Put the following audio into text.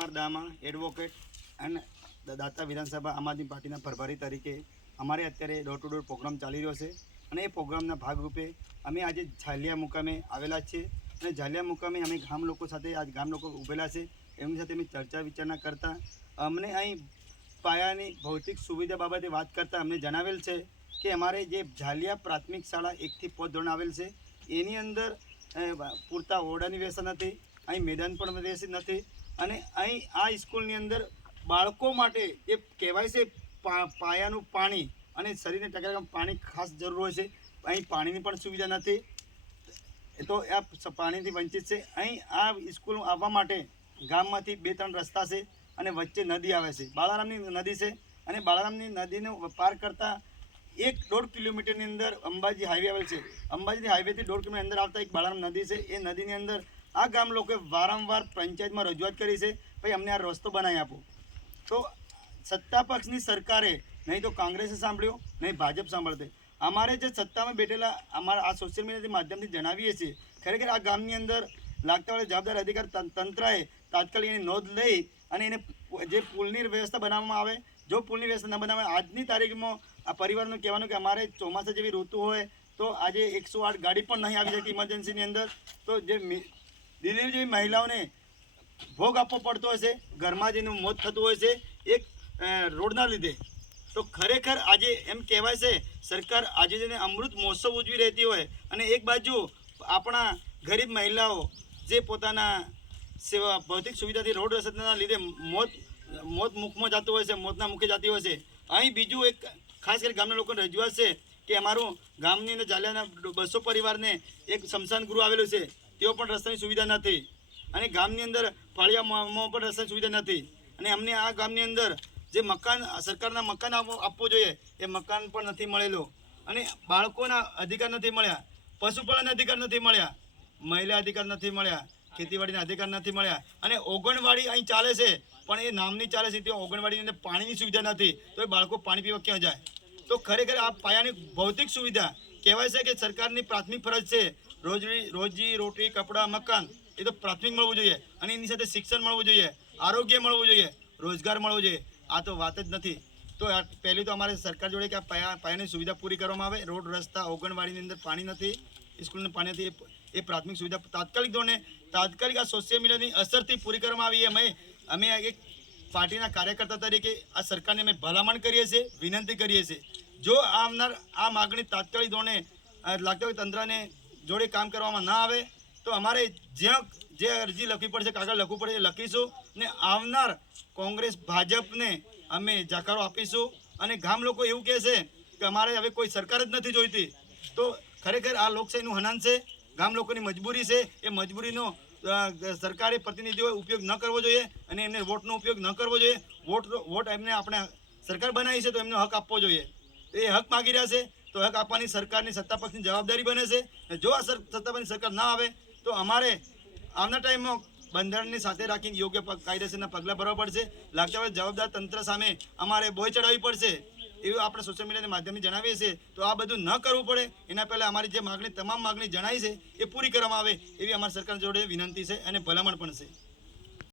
Kumar Dama advocate અને દાતા વિધાનસભા આમ આદમી પાર્ટીના પ્રભારી તરીકે અમારે અત્યારે ડોર ટુ ડોર પ્રોગ્રામ ચાલી રહ્યો છે અને એ પ્રોગ્રામના ભાગરૂપે અમે આજે ઝાલિયા મુકામે આવેલા છીએ અને ઝાલિયા મુકામે અમે ગામ લોકો સાથે આજ ગામ લોકો ઉભેલા છે. એમની સાથે અમે ચર્ચા વિચારણા કરતા, અમને અહીં પાયાની ભૌતિક સુવિધા બાબતે વાત કરતાં અમને જણાવેલ છે કે અમારે જે ઝાલિયા પ્રાથમિક શાળા એકથી પાંચ ધોરણ આવેલ છે, એની અંદર પૂરતા ઓરડાની વ્યવસ્થા નથી, અહીં મેદાન પણ વ્યવસ્થિત નથી અને અહીં આ સ્કૂલની અંદર બાળકો માટે જે કહેવાય છે પાયાનું પાણી અને શરીરને ટકાવી પાણી ખાસ જરૂર હોય છે. અહીં પાણીની પણ સુવિધા નથી. એ તો આ પાણીથી વંચિત છે. અહીં આ સ્કૂલ આવવા માટે ગામમાંથી બે ત્રણ રસ્તા છે અને વચ્ચે નદી આવે છે. બાળારામની નદી છે અને બાળારામની નદીને પાર કરતાં એક દોઢ કિલોમીટરની અંદર અંબાજી હાઈવે આવેલ છે. અંબાજી હાઈવેથી દોઢ કિલોમીટર અંદર આવતા એક બાળારામ નદી છે. એ નદીની અંદર આ ગામ લોકોએ વારંવાર પંચાયતમાં રજૂઆત કરી છે, ભાઈ, અમને આ રસ્તો બનાવી આપો. તો સત્તા પક્ષની સરકારે નહીં તો કોંગ્રેસે સાંભળ્યું, નહીં ભાજપ સાંભળતે. અમારે જે સત્તામાં બેઠેલા અમારા આ સોશિયલ મીડિયાના માધ્યમથી જણાવીએ છીએ, ખરેખર આ ગામની અંદર લાગતા વાળા જવાબદાર અધિકાર તંત્રએ તાત્કાલિક એની નોંધ લઈ અને એને જે પુલની વ્યવસ્થા બનાવવામાં આવે, જો પુલની વ્યવસ્થા ન બનાવે, આજની તારીખમાં આ પરિવારનું કહેવાનું કે અમારે ચોમાસા જેવી ઋતુ હોય, તો આજે એકસો આઠ ગાડી પણ નહીં આવી શકતી ઇમરજન્સીની અંદર. તો જે ડિલિવરી જેવી મહિલાઓને ભોગ આપવો પડતો હોય છે, ઘરમાં જેનું મોત થતું હોય છે, એક રોડના લીધે. તો ખરેખર આજે એમ કહેવાય છે, સરકાર આજે જેને અમૃત મહોત્સવ ઉજવી રહેતી હોય અને એક બાજુ આપણા ગરીબ મહિલાઓ જે પોતાના સેવા, ભૌતિક સુવિધાથી રોડ રસ્તાના લીધે મોત મોત મુખમાં જતું હોય છે, મોતના મુખે જતી હોય છે. અહીં બીજું એક ખાસ કરી ગામના લોકોને રજૂઆત છે કે અમારું ગામની અંદર ચાલ્યાના બસો પરિવારને એક સ્મશાન ગૃહ આવેલું છે. તેઓ પણ રસ્તાની સુવિધા નથી. અને ગામની અંદર ફળિયામાં પણ રસ્તાની સુવિધા નથી. અને અમને આ ગામની અંદર જે મકાન, સરકારના મકાન આપવો- જોઈએ, એ મકાન પણ નથી મળેલું. અને બાળકોના અધિકાર નથી મળ્યા પશુપાલન અધિકાર નથી મળ્યા, મહિલા અધિકાર નથી મળ્યા, ખેતીવાડીના અધિકાર નથી મળ્યા. અને ઓગણવાડી અહીં ચાલે છે, પણ એ નામની ચાલે છે તે ઓગણવાડીની અંદર પાણીની સુવિધા નથી. તો એ બાળકો પાણી પીવા ક્યાં જાય? તો ખરેખર આ પાયાની ભૌતિક સુવિધા કહેવાય છે કે સરકારની પ્રાથમિક ફરજ છે રોજી રોજી, રોટી, કપડાં, મકાન, એ તો પ્રાથમિક મળવું જોઈએ. અને એની સાથે શિક્ષણ મળવું જોઈએ. આરોગ્ય મળવું જોઈએ. રોજગાર મળવો જોઈએ. આ તો વાત જ નથી. તો પહેલી તો અમારે સરકાર જોડે કે આ પાયા, પાયાની સુવિધા પૂરી કરવામાં આવે. રોડ, રસ્તા, ઓગણવાડીની અંદર પાણી નથી. સ્કૂલનું પાણી નથી. એ- પ્રાથમિક સુવિધા તાત્કાલિક ધોરણે, તાત્કાલિક આ સોશિયલ મીડિયાની અસરથી પૂરી કરવામાં આવી. અમે અમે એક પાર્ટીના કાર્યકર્તા તરીકે આ સરકારને અમે ભલામણ કરીએ છીએ, વિનંતી કરીએ છીએ. જો આવનાર, આ માગણી તાત્કાલિક ધોરણે લાગતા હોય તંત્રને જોડે કામ કરવામાં ના આવે, તો અમારે જ્યાં, જે અરજી લખવી પડશે, કાગળ લખવું પડશે લખીશું ને આવનાર કોંગ્રેસ, ભાજપને અમે જાકારો આપીશું. અને ગામ લોકો એવું કહે છે કે અમારે હવે કોઈ સરકાર જ નથી જોઈતી. તો ખરેખર આ લોકશાહીનું હનાન છે, ગામ લોકોની મજબૂરી છે, એ મજબૂરીનો સરકારે પ્રતિનિધિઓએ ઉપયોગ ન કરવો જોઈએ અને એમને વોટનો ઉપયોગ ન કરવો જોઈએ. વોટ વોટ એમને આપણે સરકાર બનાવી છે તો એમનો હક આપવો જોઈએ. એ હક માગી રહ્યા છે. તો હક આપવાની સરકારની સત્તા પક્ષની જવાબદારી બને છે. અને જો આ સર- સત્તા પક્ષની સરકાર ના આવે, તો અમારે આવના ટાઈમમાં બંધારણની સાથે રાખીને યોગ્ય કાયદેસરના પગલાં ભરવા પડશે. લાગતા હોય જવાબદાર તંત્ર સામે અમારે બોય ચડાવવી પડશે. એવું આપણે સોશિયલ મીડિયાના માધ્યમથી જણાવીએ છીએ. તો આ બધું ન કરવું પડે. એના પહેલાં અમારી જે માગણી, તમામ માગણી જણાવી છે, એ પૂરી કરવામાં આવે એવી અમારી સરકાર જોડે વિનંતી છે અને ભલામણ પણ છે.